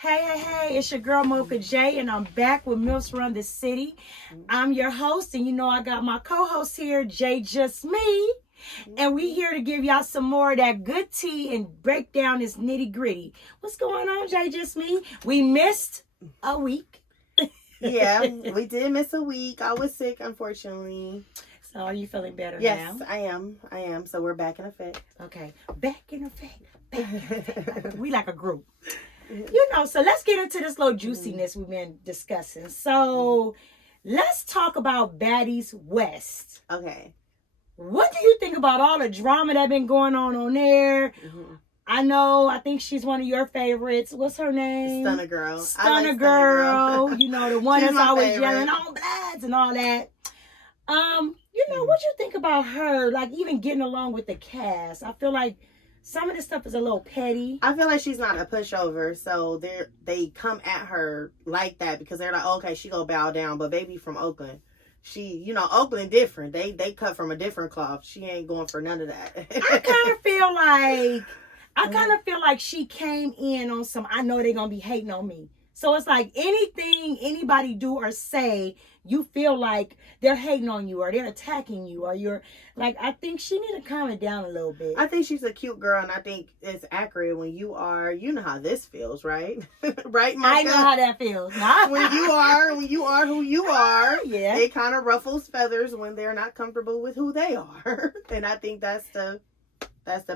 Hey, it's your girl Mocha J, and I'm back with Milfs Run the City. I'm your host, and you know I got my co-host here, Jay Just Me. And we here to give y'all some more of that good tea and break down this nitty gritty. What's going on, Jay Just Me? We missed a week. Yeah, we did miss a week. I was sick, unfortunately. So are you feeling better now? Yes, I am. So we're back in effect. Okay, back in effect. We like a group. You know, so let's get into this little juiciness we've been discussing. So let's talk about Baddies West. Okay. What do you think about all the drama that been going on there? I think she's one of your favorites. What's her name? Stunner Girl. Stunner Girl. You know, the one that's always yelling on bloods and all that. What you think about her? Like, even getting along with the cast. I feel like some of this stuff is a little petty. I feel like she's not a pushover, so they come at her like that because they're like, okay, she gonna bow down. But baby from Oakland, Oakland different. They cut from a different cloth. She ain't going for none of that. I kind of feel like she came in on some, I know they're gonna be hating on me. So it's like anything anybody do or say, you feel like they're hating on you or they're attacking you or you're like, I think she need to calm it down a little bit. I think she's a cute girl, and I think it's accurate when you are, you know how this feels, right? Right, Mocha? I know how that feels. when you are who you are, yeah, it kind of ruffles feathers when they're not comfortable with who they are. And I think that's the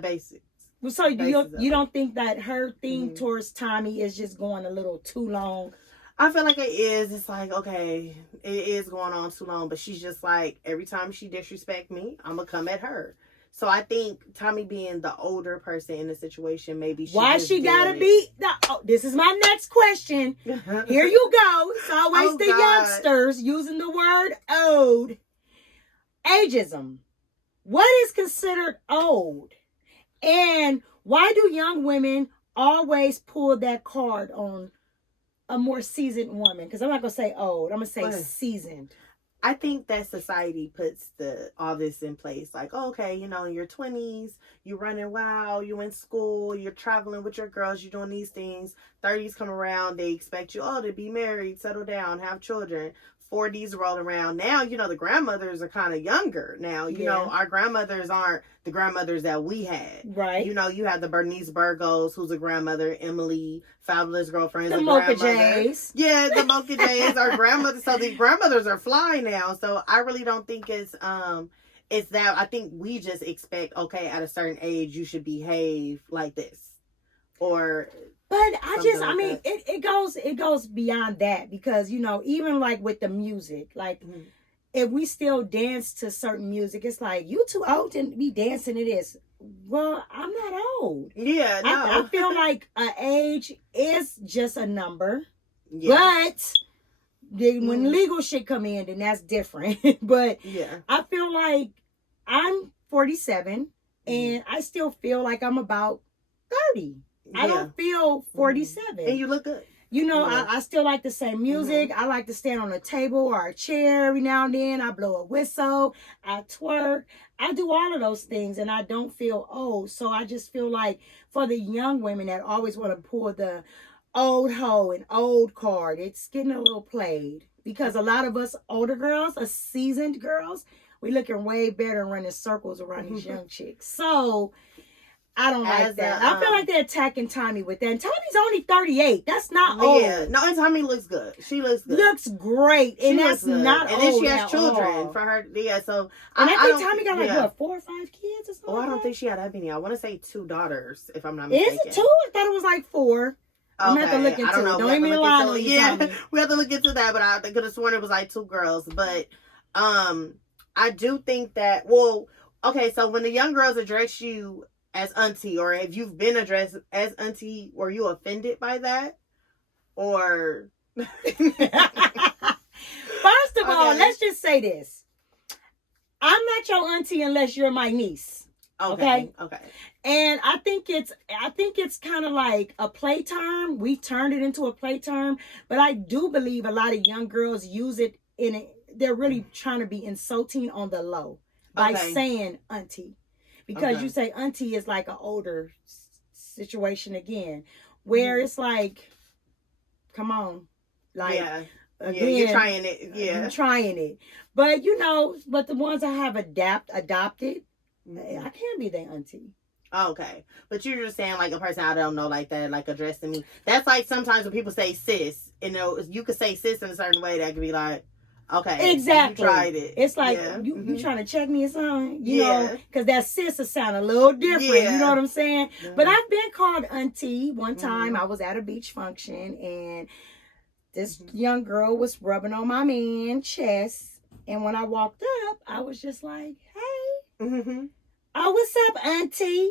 basics. So you don't think that her thing towards Tommy is just going a little too long? I feel like it is. It's like, okay, it is going on too long, but she's just like, every time she disrespect me, I'm gonna come at her. So I think Tommy being the older person in the situation, maybe why she gotta be? This is my next question. Here you go. It's always youngsters using the word old. Ageism. What is considered old? And why do young women always pull that card on a more seasoned woman? Because I'm not going to say old. I'm going to say seasoned. I think that society puts all this in place. Like, okay, in your 20s, you're running wild, you in school, you're traveling with your girls, you're doing these things. 30s come around, they expect you, to be married, settle down, have children. 40s roll around. Now, the grandmothers are kind of younger now. You know, our grandmothers aren't the grandmothers that we had. Right. You have the Bernice Burgos, who's a grandmother, Emily, Fabulous Girlfriends, the Mocha Jays. Yeah, the Mocha Jays are grandmothers. So these grandmothers are fly now. So I really don't think it's that. I think we just expect, okay, at a certain age, you should behave like this. But it goes beyond that because, even like with the music, like if we still dance to certain music, it's like, you too old to be dancing to this. Well, I'm not old. Yeah, no. I feel like age is just a number. Yeah. But when legal shit come in, then that's different. But I feel like I'm 47 and I still feel like I'm about 30. I don't feel 47. And you look good. I still like the same music. I like to stand on a table or a chair every now and then. I blow a whistle. I twerk. I do all of those things and I don't feel old. So I just feel like for the young women that always want to pull the old hoe and old card, it's getting a little played. Because a lot of us older girls, us seasoned girls, we looking way better and running circles around these young chicks. So I don't like that. I feel like they're attacking Tommy with that. And Tommy's only 38. That's not old. Yeah, no, and Tommy looks good. She looks good. Looks great. And that's not old. And then she has children for her. Yeah, so. And I think Tommy got 4 or 5 kids or something. Oh, I don't think she had that many. I want to say 2 daughters, if I'm not mistaken. Is it 2? I thought it was like 4. I'm going to have to look into it. Don't even lie on you, Tommy. We have to look into that, but I could have sworn it was like 2 girls. But I do think that, okay, so when the young girls address you as auntie, or if you've been addressed as auntie, were you offended by that? Or first of all, let's just say this. I'm not your auntie unless you're my niece. Okay. And I think it's kind of like a play term. We turned it into a play term, but I do believe a lot of young girls use it they're really trying to be insulting on the low by saying auntie. Because you say auntie is like an older situation again, where it's like, Come on. Like, yeah. again, Yeah, you're trying it. Yeah. I'm trying it. But, but the ones I have adopted, I can't be their auntie. Okay. But you're just saying, like, a person I don't know like that, like, addressing me. That's like sometimes when people say sis, you could say sis in a certain way that could be like, okay. Exactly. You tried it. It's like, you trying to check me or something? You know, because that sis will sound a little different. You know what I'm saying? But I've been called auntie. One time I was at a beach function and this young girl was rubbing on my man's chest. And when I walked up, I was just like, hey. Oh, what's up, auntie?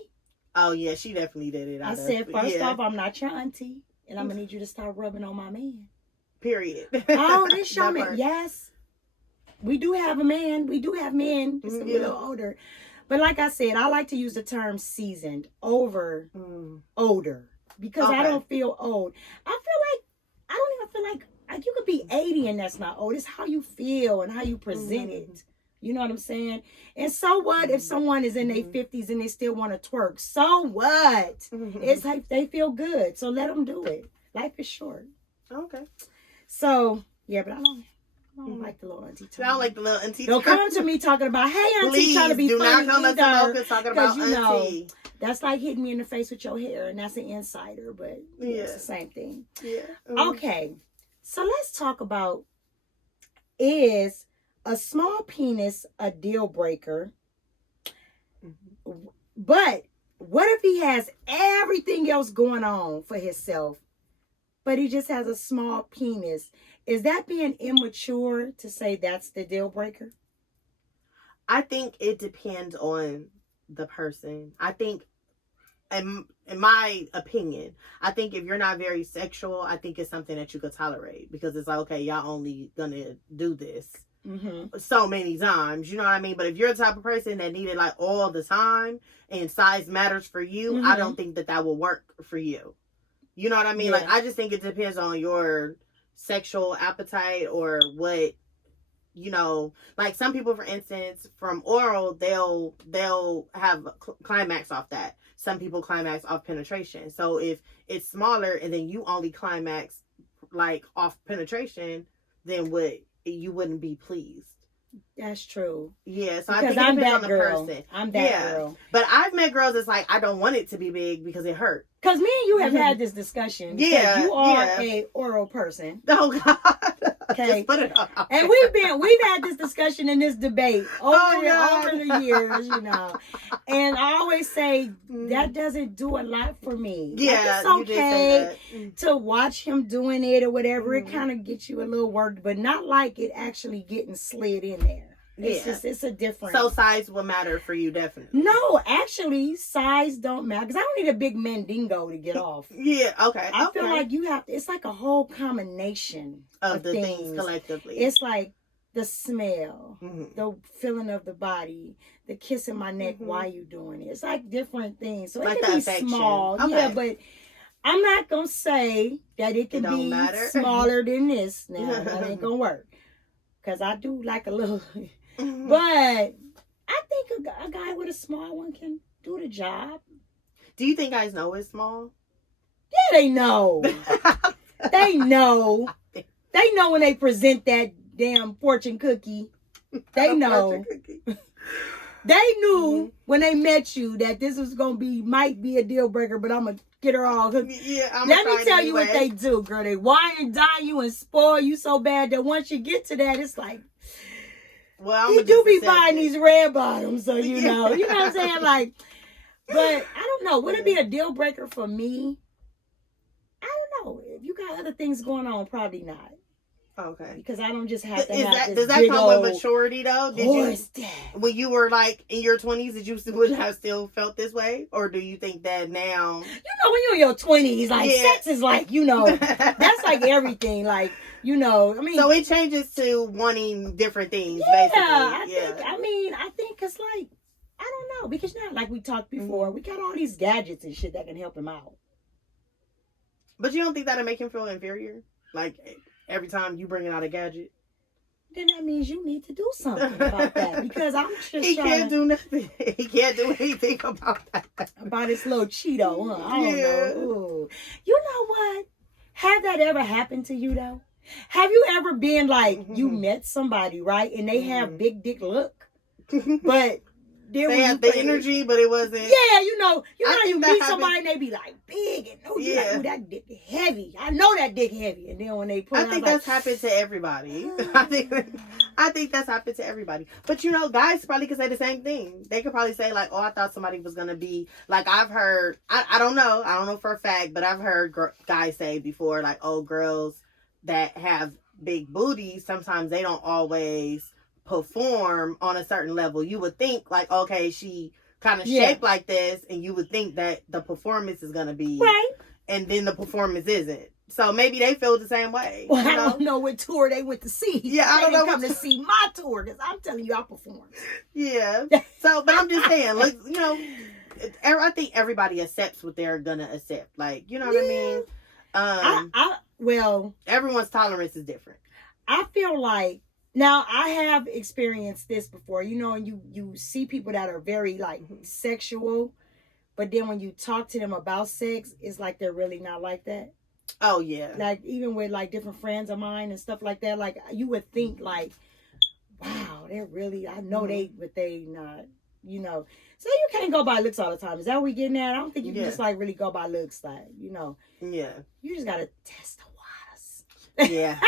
Oh, yeah, she definitely did it. I said, first off, I'm not your auntie. And I'm going to need you to start rubbing on my man. Period. Oh, this your man. Yes. We do have a man. We do have men. Just a little older. But like I said, I like to use the term seasoned over older. Because I don't feel old. I don't even feel like you could be 80 and that's not old. It's how you feel and how you present it. You know what I'm saying? And so what if someone is in their 50s and they still want to twerk? So what? It's like they feel good. So let them do it. Life is short. Okay. So, yeah, but I don't like the little auntie talk. I don't like the little auntie talk. Don't come to me talking about, hey, auntie, please, trying to be funny. Do not come up to Mocha talking about auntie. That's like hitting me in the face with your hair, and that's an insider, but it's the same thing. Yeah. Okay. So let's talk about, is a small penis a deal breaker? But what if he has everything else going on for himself, but he just has a small penis? Is that being immature to say that's the deal breaker? I think it depends on the person. I think, in my opinion, I think if you're not very sexual, I think it's something that you could tolerate, because it's like, okay, y'all only gonna do this so many times, you know what I mean? But if you're the type of person that need it like all the time and size matters for you, I don't think that will work for you. You know what I mean? Like, I just think it depends on your sexual appetite or what, like some people, for instance, from oral, they'll have climax off that. Some people climax off penetration. So if it's smaller and then you only climax like off penetration, then you wouldn't be pleased. That's true. Yeah, so because I think it depends on the person. I'm that girl. But I've met girls that's like, I don't want it to be big because it hurt. Because me and you have had this discussion. Yeah, you are a oral person. Oh God. Okay. Just put it on. And we've had this discussion and this debate over the years, And I always say that doesn't do a lot for me. Yeah, like, it's okay to watch him doing it or whatever. It kind of gets you a little worked, but not like it actually getting slid in there. It's a different. So size will matter for you, definitely. No, actually, size don't matter, because I don't need a big mandingo to get off. Yeah, okay. I feel like you have to. It's like a whole combination of the things collectively. It's like the smell, the feeling of the body, the kissing my neck while you doing it. It's like different things. So like it can be affection. Small, but I'm not gonna say that it can be smaller than this. Now that ain't gonna work, because I do like a little. But I think a guy with a small one can do the job. Do you think guys know it's small? Yeah, they know. They know. They know when they present that damn fortune cookie. They know. They knew when they met you that this was might be a deal breaker, but I'm gonna get her all hooked. Yeah, let me tell you what they do, girl. They wine and dine you and spoil you so bad that once you get to that, it's like, you do be buying these red bottoms, so you know what I'm saying? Like, but I don't know. Would it be a deal breaker for me? I don't know. If you got other things going on, probably not. Okay. Because I don't just have to have this does that big come old with maturity, though? When you were like in your 20s, did you would have still felt this way? Or do you think that now? When you're in your 20s, like, sex is like, that's like everything. Like, I mean. So it changes to wanting different things, basically. I think it's like, I don't know. Because not like we talked before, we got all these gadgets and shit that can help him out. But you don't think that'll make him feel inferior? Like, every time you bring out a gadget? Then that means you need to do something about that. Because I'm just He can't do nothing. He can't do anything about that. About this little Cheeto, huh? I don't know. Ooh. You know what? Have that ever happened to you though? Have you ever been like you met somebody, right, and they have big dick look, but then they have the energy, but it wasn't. Yeah, you know you meet somebody and they be like big and you like, oh, that dick heavy. I know that dick heavy, and then when they put, I think that's happened to everybody. I think that's happened to everybody. But you know, guys probably could say the same thing. They could probably say like, oh, I thought somebody was gonna be like, I've heard. I don't know for a fact, but I've heard guys say before like, oh, girls that have big booties, sometimes they don't always perform on a certain level. You would think like, okay, she kind of shaped like this, and you would think that the performance is gonna be right, and then the performance isn't. So maybe they feel the same way. Well, I don't know what tour they went to see. Yeah, I don't know. Come to see my tour because I'm telling you, I performed. Yeah. So, but I'm just saying, like, you know, I think everybody accepts what they're gonna accept. Like, you know what I mean? Well, everyone's tolerance is different. I feel like now I have experienced this before. You know, and you see people that are very like sexual, but then when you talk to them about sex, it's like they're really not like that. Oh yeah. Like even with like different friends of mine and stuff like that, like you would think like, wow, they're really, I know but they not, you know. So you can't go by looks all the time. Is that what we getting at? I don't think you can just like really go by looks, like, you know. Yeah. You just gotta test the waters. Yeah.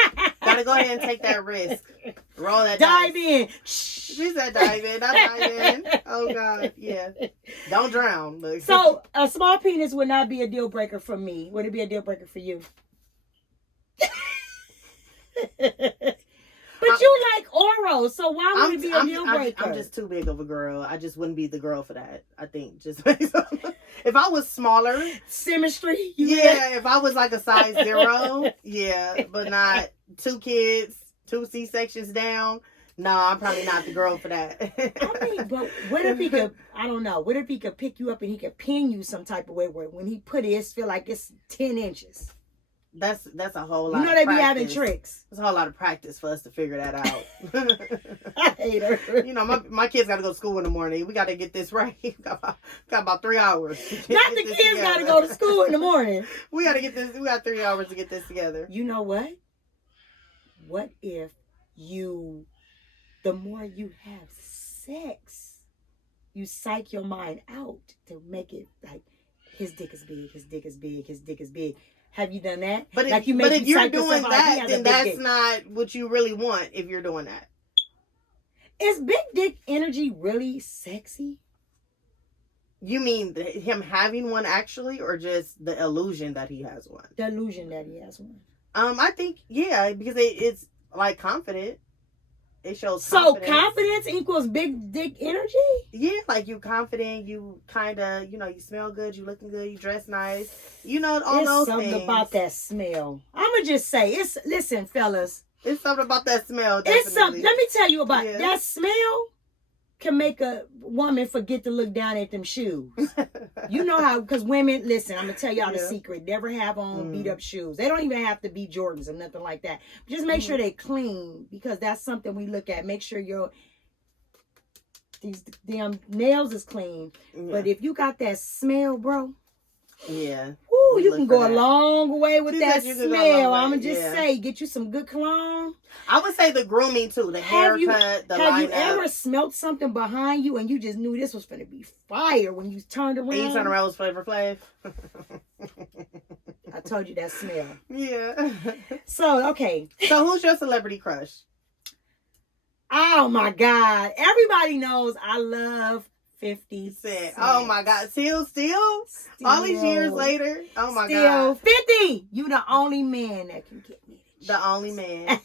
Gotta go ahead and take that risk. Roll that dive dice. in. She said dive in, not dive in. Oh God, yeah. Don't drown. Look. So a small penis would not be a deal breaker for me. Would it be a deal breaker for you? But you like oral, so why would it be a deal breaker? I'm just too big of a girl. I just wouldn't be the girl for that. I think just if I was smaller, symmetry. Yeah, if I was like a size 0, yeah, but not 2 kids, 2 C-sections down. No, I'm probably not the girl for that. I mean, but what if he could? I don't know. What if he could pick you up and he could pin you some type of way where when he put it, it feel like it's 10 inches. That's a whole lot. You know they be having tricks. It's a whole lot of practice for us to figure that out. I hate her. You know, my kids got to go to school in the morning. We got to get this right. got about 3 hours. Not the kids got to go to school in the morning. We got to get this. We got 3 hours to get this together. You know what? What if the more you have sex, you psych your mind out to make it like his dick is big, his dick is big, his dick is big. Have you done that? But like if you're doing that, then that's not what you really want if you're doing that. Is big dick energy really sexy? You mean him having one actually, or just the illusion that he has one? The illusion that he has one. I think, yeah, because it's like confident. It shows confidence. So confidence equals big dick energy? Yeah, like you confident, you kind of, you know, you smell good, you looking good, you dress nice. You know, all those things. It's something about that smell. I'm going to just say, listen, fellas. It's something about that smell, definitely. It's something, let me tell you about that smell can make a woman forget to look down at them shoes. You know how, because women, listen, I'm going to tell y'all the secret. Never have on beat up shoes. They don't even have to be Jordans or nothing like that. Just make sure they clean, because that's something we look at. Make sure these damn nails is clean. But if you got that smell, bro. Yeah. Woo, you can go a long way with that smell. I'm going to just say, get you some good cologne. I would say the grooming too, the haircut, the lineup. Have you ever smelt something behind you and you just knew this was going to be fire when you turned around? And you turned around with Flavor Flav? I told you that smell. Yeah. So, okay. So who's your celebrity crush? Oh my God. Everybody knows I love 50 Cent. Oh my God. Still? All these years later? Oh my God. 50! You the only man that can get me. The only man.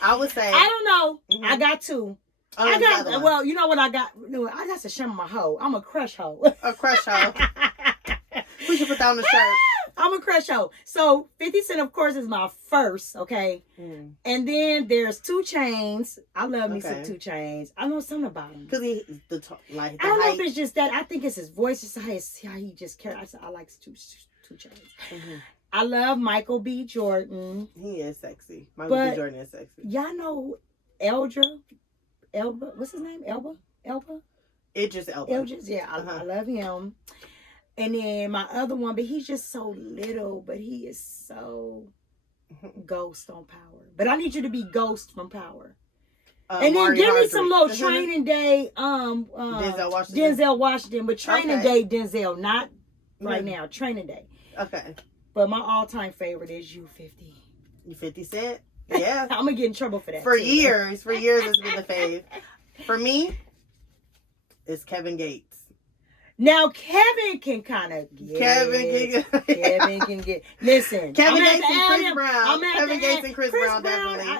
I would say. I don't know. I got 2. Well, you know what I got? No, I got to show my hoe. I'm a crush hoe. A crush hoe. We should put that on the shirt. I'm a crush hoe. So 50 Cent, of course, is my first, okay? And then there's 2 Chainz. I love me some 2 Chainz. I know something about him. Because I don't know if it's just that. I think it's his voice. Just how he just carries. I like 2 Chainz. I love Michael B. Jordan. He is sexy. Michael B. Jordan is sexy. Y'all know Elba. What's his name? Elba? Idris Elba. Idris, yeah. I love him. And then my other one, but he's just so little, but he is so Ghost on Power. But I need you to be Ghost from Power. And then give me some little Training Day, Denzel Washington, but Training Day Denzel, not right now. Training Day. Okay. But my all-time favorite is U50. You 50 Cent? Yeah. I'm gonna get in trouble for that. For years, it's been the fave. For me, it's Kevin Gates. Now Kevin can kind of Kevin can get. Listen, Kevin Gates and Chris Brown. Kevin Gates and Chris Brown definitely.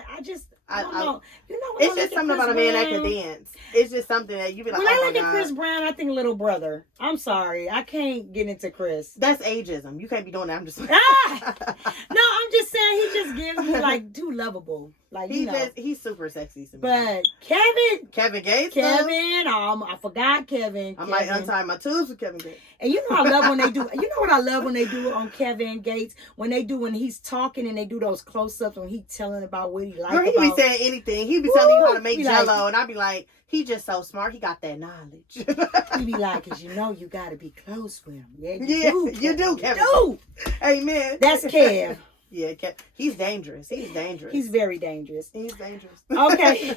I don't know. You know, it's just something about a man that can dance. It's just something that you be like, when I look at Chris Brown, I think Little Brother. I'm sorry, I can't get into Chris. That's ageism. You can't be doing that. I'm just like, no, I'm just saying he just gives me like too lovable. Like he's super sexy to me. But Kevin Gates, I forgot Kevin. I might untie my tubes with Kevin Gates. And you know I love when they do. You know what I love when they do on Kevin Gates when he's talking and they do those close-ups when he's telling about what he likes. Girl, he be saying anything. He be telling you how to make Jello, and I be like, he just so smart. He got that knowledge. He be like, cause you know you got to be close with him. Yeah, you do, Kevin. Amen. That's Kev. Yeah, he's dangerous. He's very dangerous. He's dangerous. Okay.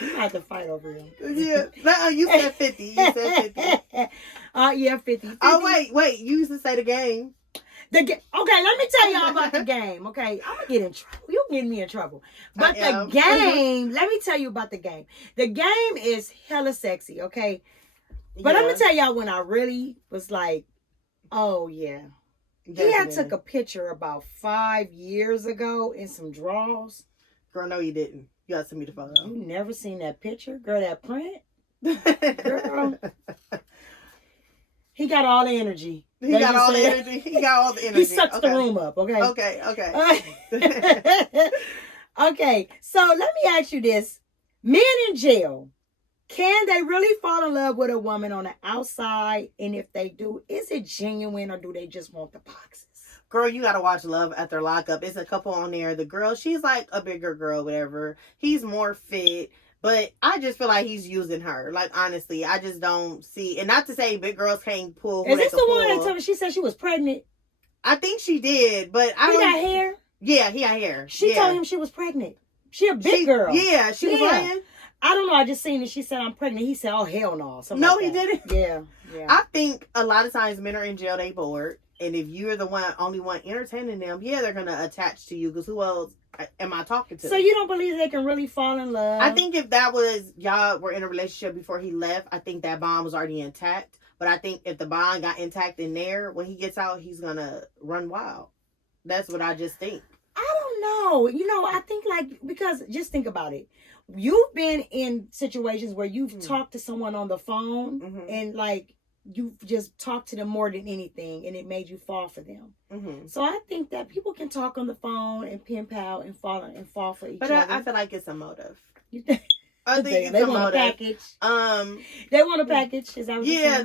We might have to fight over him. Yeah. No, you said 50. You said 50. Yeah, 50. Oh, wait. You used to say the game. Okay, let me tell y'all about the game. Okay, I'm gonna get in trouble. You getting me in trouble. But the game, let me tell you about the game. The game is hella sexy, okay? But I'm gonna tell y'all when I really was like, oh yeah. He had took a picture about 5 years ago in some drawers. Girl, no, you didn't. You gotta send me the photo. You never seen that picture? Girl, that print? Girl. He got all the energy. He got all the energy. He sucks the room up, okay? Okay. Okay, so let me ask you this. Men in jail, can they really fall in love with a woman on the outside? And if they do, is it genuine or do they just want the boxes? Girl, you gotta watch Love After Lockup. It's a couple on there. The girl, she's like a bigger girl, whatever. He's more fit. But I just feel like he's using her. Like, honestly, I just don't see. And not to say big girls can't pull. Is this the one that told me she said she was pregnant? I think she did, but He got hair? Yeah, he got hair. She told him she was pregnant. She a big girl. Yeah, she was lying. I don't know. I just seen it. She said, I'm pregnant. He said, oh, hell no. No, he didn't. Yeah. I think a lot of times men are in jail, they bored. And if you're the only one entertaining them, they're going to attach to you. Because who else am I talking to? So you don't believe they can really fall in love? I think if that was, y'all were in a relationship before he left, I think that bond was already intact. But I think if the bond got intact in there, when he gets out, he's going to run wild. That's what I just think. I don't know. You know, I think because just think about it. You've been in situations where you've talked to someone on the phone and you just talked to them more than anything and it made you fall for them. So I think that people can talk on the phone and pen pal and fall for each other. But I feel like it's a motive. You think? I think they want a package. They want a package. Is that what you're saying?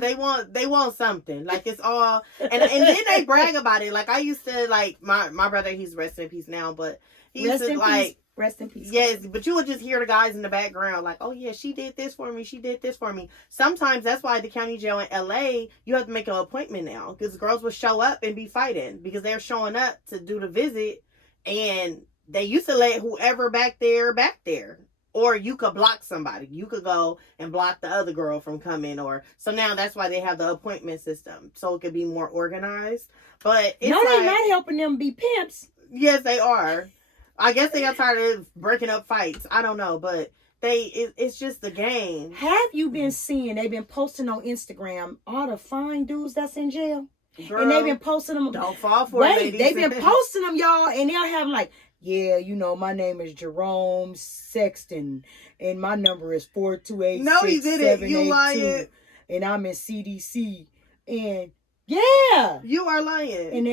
they want something. Like it's all and then they brag about it. Like I used to my brother, he's rest in peace now, but he used to rest in peace. Yes, but you would just hear the guys in the background like, oh yeah, she did this for me. She did this for me. Sometimes that's why the county jail in LA, you have to make an appointment now because girls will show up and be fighting because they're showing up to do the visit and they used to let whoever back there. Or you could block somebody. You could go and block the other girl from coming. So now that's why they have the appointment system. So it could be more organized. But it's they're not helping them be pimps. Yes, they are. I guess they got tired of breaking up fights. I don't know. But it's just the game. Have you been seeing, they've been posting on Instagram, all the fine dudes that's in jail? Girl, and they've been posting them. Don't fall for it, ladies. They've been posting them, y'all. And they're having yeah, you know, my name is Jerome Sexton, and my number is 428. No, he didn't. You lying. And I'm in CDC. And yeah, you are lying. And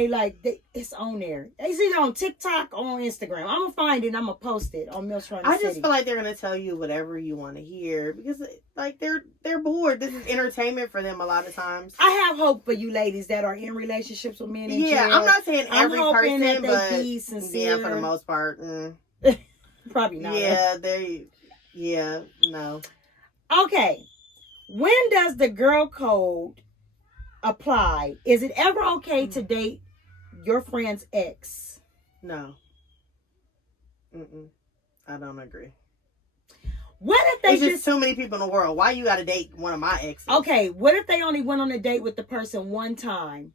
it's on there. It's either on TikTok or on Instagram. I'm gonna find it. And I'm gonna post it on Milfs City. I just feel like they're gonna tell you whatever you want to hear because they're bored. This is entertainment for them a lot of times. I have hope for you ladies that are in relationships with men in jail. I'm not saying every person, that but be sincere. Yeah, for the most part. Probably not. No. Okay. When does the girl code apply. Is it ever okay to date your friend's ex? No. I don't agree. What if they It's just too many people in the world. Why you got to date one of my exes? Okay, what if they only went on a date with the person one time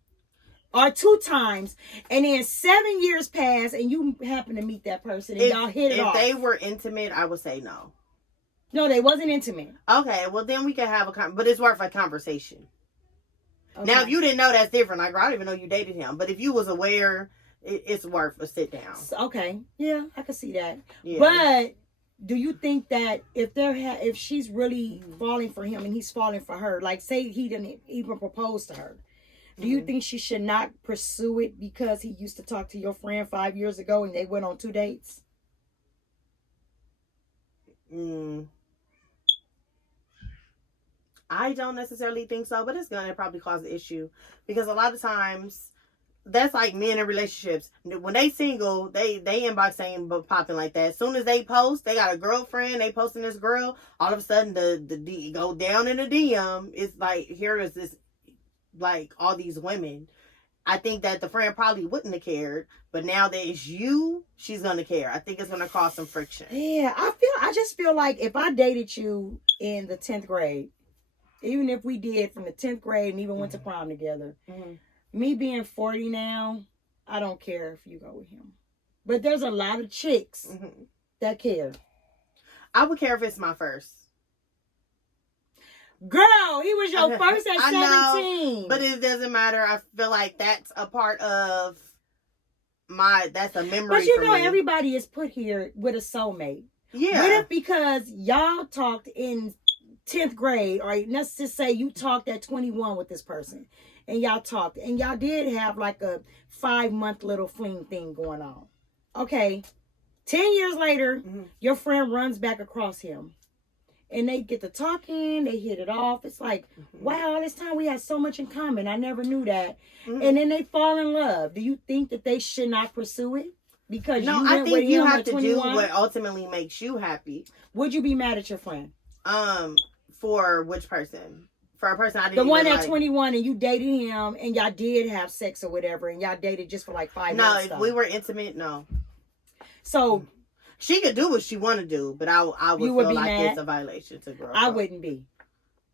or 2 times, and then 7 years pass and you happen to meet that person and y'all hit it off? If they were intimate, I would say no. No, they wasn't intimate. Okay, well then we can have but it's worth a conversation. Okay. Now, if you didn't know, that's different. Like, I don't even know you dated him. But if you was aware, it's worth a sit down. Okay, yeah, I can see that. Yeah. But do you think that if she's really falling for him and he's falling for her, like say he didn't even propose to her, do you think she should not pursue it because he used to talk to your friend 5 years ago and they went on 2 dates? I don't necessarily think so, but it's going to probably cause an issue because a lot of times that's like men in relationships. When they single, they inbox ain't popping like that. As soon as they post, they got a girlfriend, they posting this girl, all of a sudden the go down in the DM. It's like, here is this, like all these women. I think that the friend probably wouldn't have cared, but now that it's you, she's gonna care. I think it's gonna cause some friction. Yeah, I just feel like if I dated you in the 10th grade, even if we did from the 10th grade and even went to prom together, me being 40 now, I don't care if you go with him. But there's a lot of chicks that care. I would care if it's my first. Girl, he was your first at 17. Know, but it doesn't matter. I feel like that's a part of that's a memory. But you know, me. Everybody is put here with a soulmate. Yeah. What if because y'all talked in 10th grade, or let's just say you talked at 21 with this person, and y'all talked, and y'all did have like a 5-month little fling thing going on. Okay, 10 years later, your friend runs back across him, and they get to talking, they hit it off. It's like, wow, all this time we had so much in common. I never knew that. And then they fall in love. Do you think that they should not pursue it? Because no, I think you have to do what ultimately makes you happy. Would you be mad at your friend? For which person? For a person I didn't. The one at 21 and you dated him and y'all did have sex or whatever and y'all dated just for like 5 months. No, if we were intimate, no. So she could do what she want to do, but I would feel like mad? It's a violation to girl. I wouldn't be.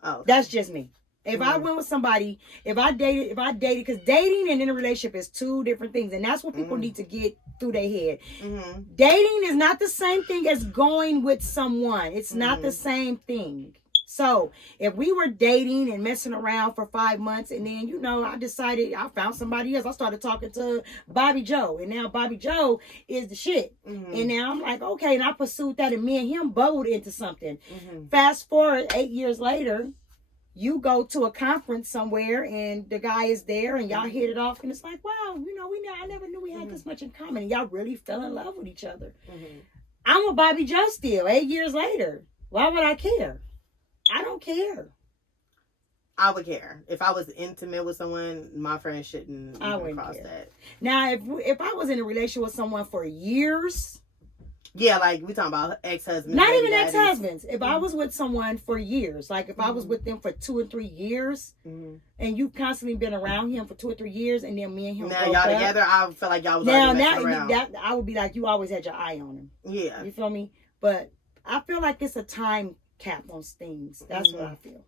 Oh, okay. That's just me. If I went with somebody, if I dated, because dating and in a relationship is 2 different things, and that's what people need to get through their head. Dating is not the same thing as going with someone. It's not the same thing. So if we were dating and messing around for 5 months, and then, you know, I decided I found somebody else. I started talking to Bobby Joe, and now Bobby Joe is the shit. And now I'm like, okay, and I pursued that, and me and him bubbled into something. Fast forward 8 years later, you go to a conference somewhere, and the guy is there, and y'all hit it off, and it's like, wow, you know, I never knew we had this much in common, and y'all really fell in love with each other. I'm with Bobby Joe still, 8 years later. Why would I care? I don't care. I would care. If I was intimate with someone, my friend shouldn't even cross that. Now, if I was in a relationship with someone for years... Yeah, like we talking about ex-husbands. Not even ex-husbands. If I was with someone for years, like if I was with them for 2 or 3 years, and you constantly been around him for 2 or 3 years, and then me and him now y'all together, I feel like y'all was around. That I would be like, you always had your eye on him. Yeah. You feel me? But I feel like it's a time cap on things. That's what I feel.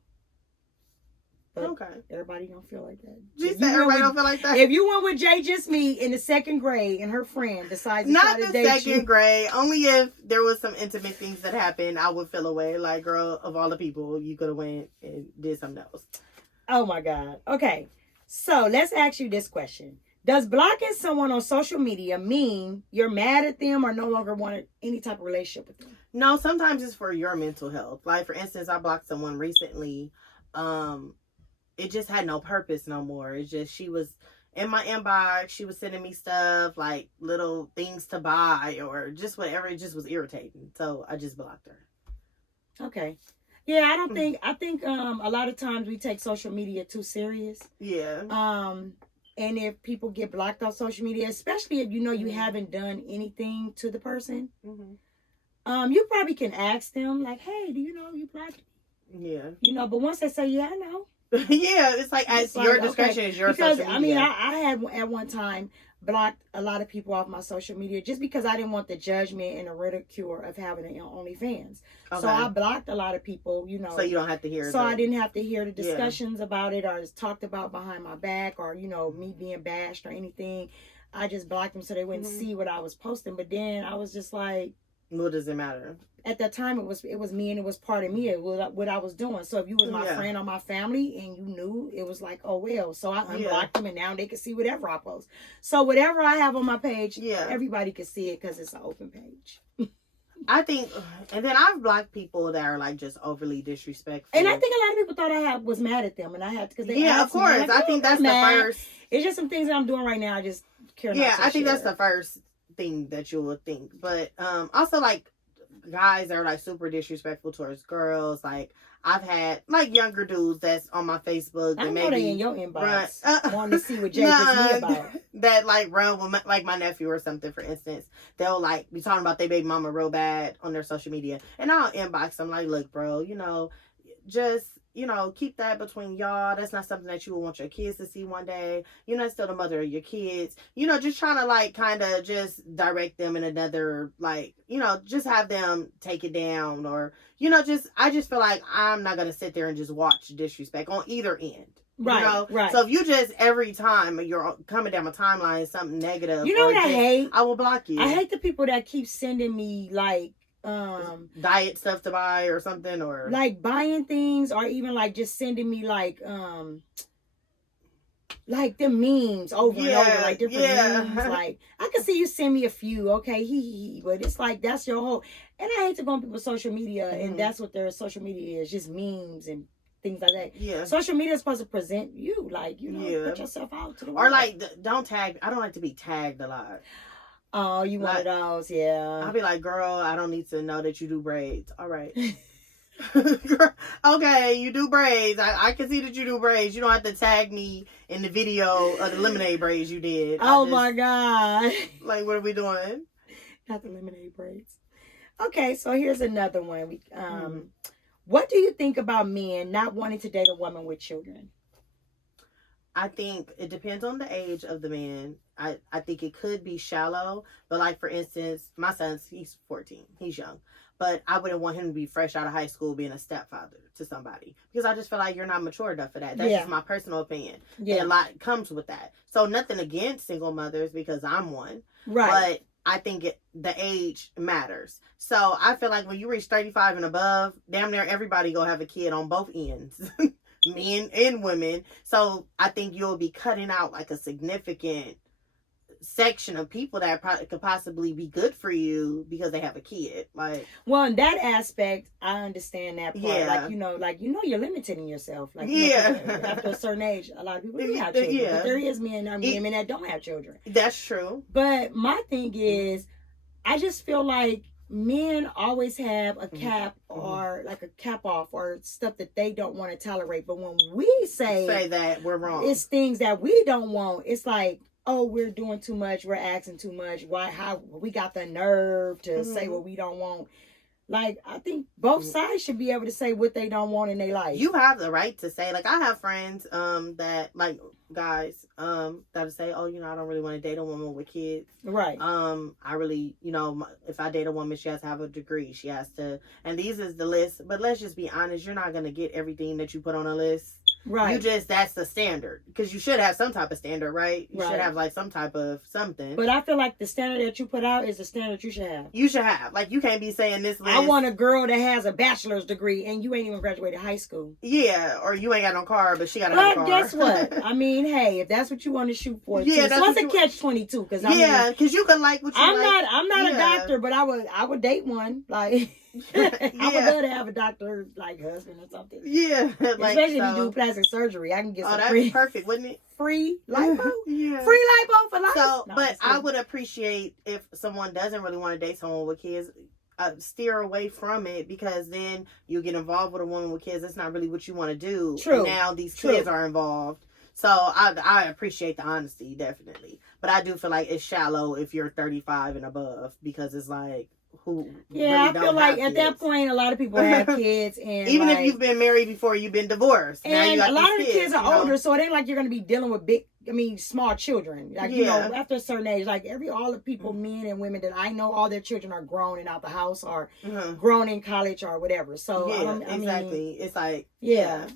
But okay. Everybody don't feel like that. Everybody don't feel like that. If you went with Jay Just Me in the 2nd grade and her friend decides to try to date you. Not the 2nd grade. Only if there was some intimate things that happened, I would feel away. Like, girl, of all the people, you could have went and did something else. Oh my God. Okay. So let's ask you this question. Does blocking someone on social media mean you're mad at them or no longer want any type of relationship with them? No, sometimes it's for your mental health. Like, for instance, I blocked someone recently. It just had no purpose no more. It's just, she was in my inbox. She was sending me stuff like little things to buy or just whatever. It just was irritating. So I just blocked her. Okay. Yeah, I think a lot of times we take social media too serious. Yeah. And if people get blocked off social media, especially if you know you haven't done anything to the person, you probably can ask them like, hey, do you know you blocked me? Yeah. You know, but once they say, yeah, I know. Yeah, it's like It's your like, discretion okay, is your because social I mean, media. I had at one time blocked a lot of people off my social media just because I didn't want the judgment and the ridicule of having an OnlyFans. Okay. So I blocked a lot of people, So you don't have to hear. So I didn't have to hear the Yeah. discussions about it, or talked about behind my back, or me being bashed or anything. I just blocked them so they wouldn't see what I was posting. But then I was just like, what does it matter? At that time, it was me, and it was part of me. It was what I was doing. So if you was my friend or my family and you knew, it was like, oh well. So I unblocked them, and now they can see whatever I post. So whatever I have on my page, everybody can see it because it's an open page. I think, and then I've blocked people that are like just overly disrespectful. And I think a lot of people thought I was mad at them, and I had to, because they of course. Me, like, I think that's the first. It's just some things that I'm doing right now. I just care. Yeah, I think that's the first thing that you would think. But also like guys that are like super disrespectful towards girls. Like I've had like younger dudes that's on my Facebook that maybe they in your inbox wanting to see what Jake is me about. That like run with my nephew or something, for instance. They'll like be talking about their baby mama real bad on their social media, and I'll inbox them like, look, bro, just keep that between y'all. That's not something that you would want your kids to see one day. You're not still the mother of your kids. Just trying to like kind of just direct them in another, like, just have them take it down, or, I just feel like I'm not going to sit there and just watch disrespect on either end. Right, right. So if you just every time you're coming down my timeline something negative, what I hate? I will block you. I hate the people that keep sending me like diet stuff to buy or something, or like buying things, or even like just sending me like the memes over and over, like different memes. Like I can see you send me a few, okay, but it's like that's your whole. And I hate to go on people's social media, and that's what their social media is, just memes and things like that. Yeah, social media is supposed to present you, like put yourself out to the world. Or like don't tag. I don't like to be tagged a lot. Oh, you one of those, yeah. I'll be like, girl, I don't need to know that you do braids. All right. Okay, you do braids. I can see that you do braids. You don't have to tag me in the video of the lemonade braids you did. Oh my God. Like, what are we doing? Not the lemonade braids. Okay, so here's another one. What do you think about men not wanting to date a woman with children? I think it depends on the age of the man. I think it could be shallow, but like for instance, my he's 14. He's young. But I wouldn't want him to be fresh out of high school being a stepfather to somebody, because I just feel like you're not mature enough for that. That's just my personal opinion. Yeah. And a lot comes with that. So nothing against single mothers, because I'm one. Right. But I think the age matters. So I feel like when you reach 35 and above, damn near everybody gonna have a kid on both ends. Men and women. So I think you'll be cutting out like a significant section of people that could possibly be good for you because they have a kid. Like, well, in that aspect, I understand that part. Yeah. Like you're limiting yourself. Like, after a certain age, a lot of people do have children. Yeah. But there is men and women that don't have children. That's true. But my thing is, I just feel like men always have a cap or like a cap off or stuff that they don't want to tolerate. But when we say that, we're wrong. It's things that we don't want. It's like, oh, we're doing too much. We're asking too much. How we got the nerve to say what we don't want. Like, I think both sides should be able to say what they don't want in their life. You have the right to say, like, I have friends that, like, guys that say, oh, I don't really want to date a woman with kids. Right. I really, if I date a woman, she has to have a degree. She has to, and these is the list. But let's just be honest, you're not going to get everything that you put on a list. Right. That's the standard. Because you should have some type of standard, right? You should have like some type of something. But I feel like the standard that you put out is the standard you should have. You should have. Like, you can't be saying this list. I want a girl that has a bachelor's degree and you ain't even graduated high school. Yeah, or you ain't got no car, but she got a car. But guess what? I mean, hey, if that's what you want to shoot for, yeah, so it's a catch-22. Because you can like what you like. I'm not a doctor, but I would date one. Like, I would love to have a doctor like husband or something. Yeah, especially if you do plastic surgery, I can get some free. That'd be perfect, wouldn't it? Free lipo. Yeah, free lipo for life. So, but I would appreciate if someone doesn't really want to date someone with kids. Steer away from it, because then you get involved with a woman with kids. That's not really what you want to do. True. And now these kids are involved. So I appreciate the honesty, definitely. But I do feel like it's shallow if you're 35 and above, because it's like, who Yeah, really I don't feel like have at that kids. point, a lot of people have kids, and Even like, if you've been married before, you've been divorced. Now you and got a lot of these the kids are you know? older, so it ain't like you're gonna be dealing with small children. Like you know, after a certain age, like all the people, men and women that I know, all their children are grown and out the house, or grown in college or whatever. So exactly. It's like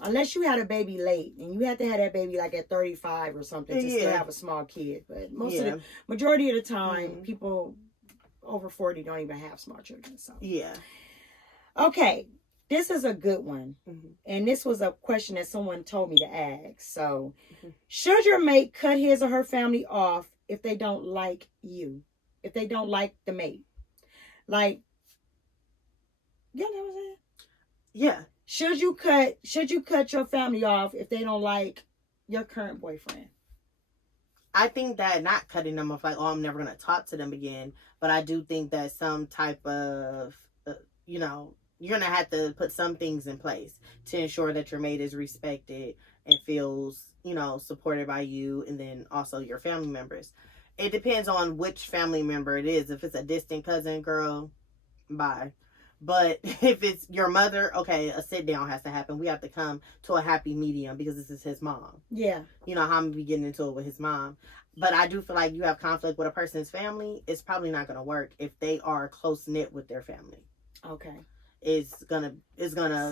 unless you had a baby late, and you had to have that baby like at 35 or something to still have a small kid. But majority of the time, people over 40 don't even have small children. So okay, this is a good one, and this was a question that someone told me to ask. So should your mate cut his or her family off if they don't like you, if they don't like the mate? Like, you know what I'm saying? Yeah. Should you cut your family off if they don't like your current boyfriend? I think that not cutting them off, like, oh, I'm never going to talk to them again. But I do think that some type of, you know, you're going to have to put some things in place to ensure that your mate is respected and feels, you know, supported by you, and then also your family members. It depends on which family member it is. If it's a distant cousin, girl, bye. But if it's your mother, okay, a sit down has to happen. We have to come to a happy medium because this is his mom. Yeah. You know, how I'm going to be getting into it with his mom. But I do feel like you have conflict with a person's family, it's probably not going to work if they are close-knit with their family. Okay. It's gonna.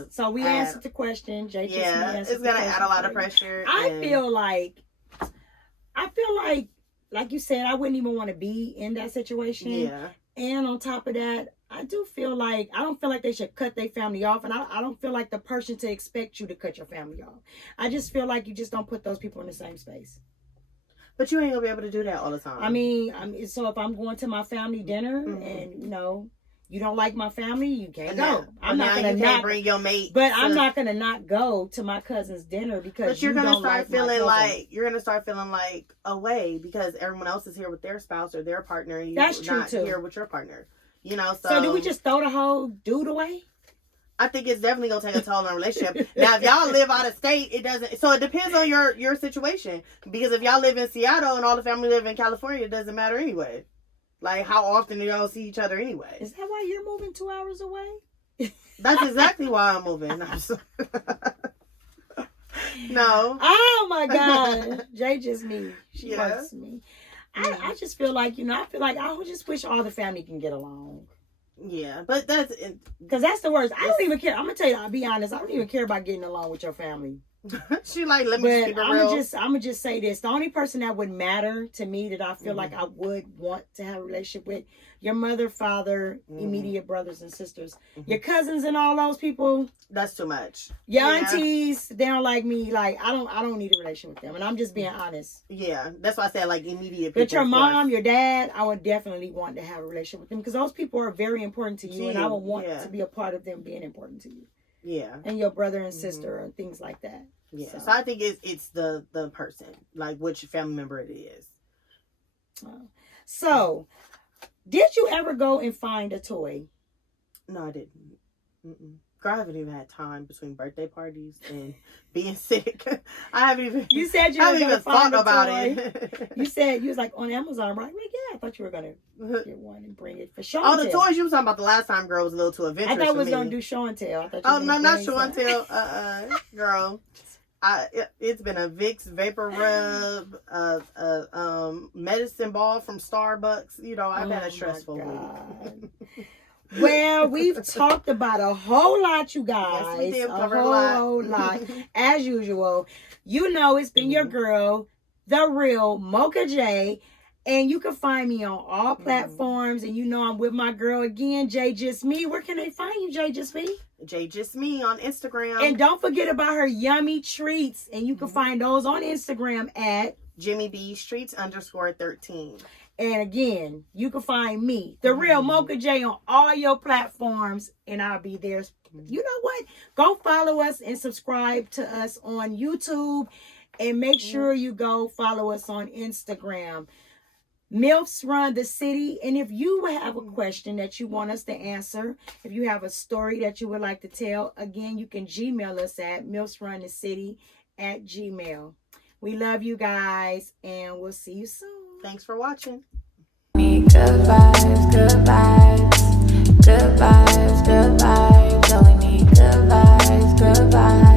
So we answered the question. It's gonna add a lot of pressure. I feel like, like you said, I wouldn't even want to be in that situation. Yeah. And on top of that, I don't feel like they should cut their family off, and I don't feel like the person to expect you to cut your family off. I just feel like you just don't put those people in the same space. But you ain't gonna be able to do that all the time. I mean, so if I'm going to my family dinner and you know, you don't like my family, you can't go. I'm not gonna not bring your mate. But I'm not gonna not go to my cousin's dinner because but you're gonna start feeling like away because everyone else is here with their spouse or their partner, and you're not here with your partner. You know, so do we just throw the whole dude away? I think it's definitely gonna take a toll on a relationship. Now, if y'all live out of state, it doesn't. So it depends on your situation. Because if y'all live in Seattle and all the family live in California, it doesn't matter anyway. Like, how often do y'all see each other anyway? Is that why you're moving 2 hours away? That's exactly why I'm moving. No. Oh my God, Jay just me. She hurts me. I just feel like, you know, I would just wish all the family can get along. Yeah, but that's because that's the worst. I don't even care. I'm gonna tell you, I'll be honest. I don't even care about getting along with your family. She like, let me just keep it real. I'm gonna just say this: the only person that would matter to me that I feel like I would want to have a relationship with, your mother, father, immediate brothers and sisters, your cousins, and all those people. That's too much. Your aunties, they don't like me. Like I don't need a relationship with them, and I'm just being honest. Yeah, that's why I said like immediate people. But your mom, your dad, I would definitely want to have a relationship with them because those people are very important to you, and I would want to be a part of them being important to you. Yeah. And your brother and sister and things like that. Yeah. So I think it's the person, like which family member it is. So, did you ever go and find a toy? No, I didn't. Girl, I haven't even had time between birthday parties and being sick. I haven't even. You said you haven't even thought about it. You said you was like on Amazon, right? Like, yeah, I thought you were gonna get one and bring it for show. Oh, the toys you was talking about the last time, girl, was a little too adventurous. I thought we was gonna do show and tell. I thought oh no, not show and tell. Girl. It's been a Vicks vapor rub, medicine ball from Starbucks. You know, I've had a stressful week. Well, we've talked about a whole lot, you guys. Yes, we did cover a whole lot. As usual. You know, it's been your girl, the real Mocha J. And you can find me on all platforms. And you know I'm with my girl again, J Just Me. Where can they find you, J Just Me? J Just Me on Instagram. And don't forget about her yummy treats. And you can find those on Instagram at Jimmy B Streets _13. And again, you can find me, the real Mocha J, on all your platforms, and I'll be there. You know what? Go follow us and subscribe to us on YouTube, and make sure you go follow us on Instagram. Milfs Run the City. And if you have a question that you want us to answer, if you have a story that you would like to tell, again, you can Gmail us at milfsrunthecity@gmail.com. We love you guys, and we'll see you soon. Thanks for watching. Good vibes, good vibes. good vibes, no, we need good vibes, good vibes.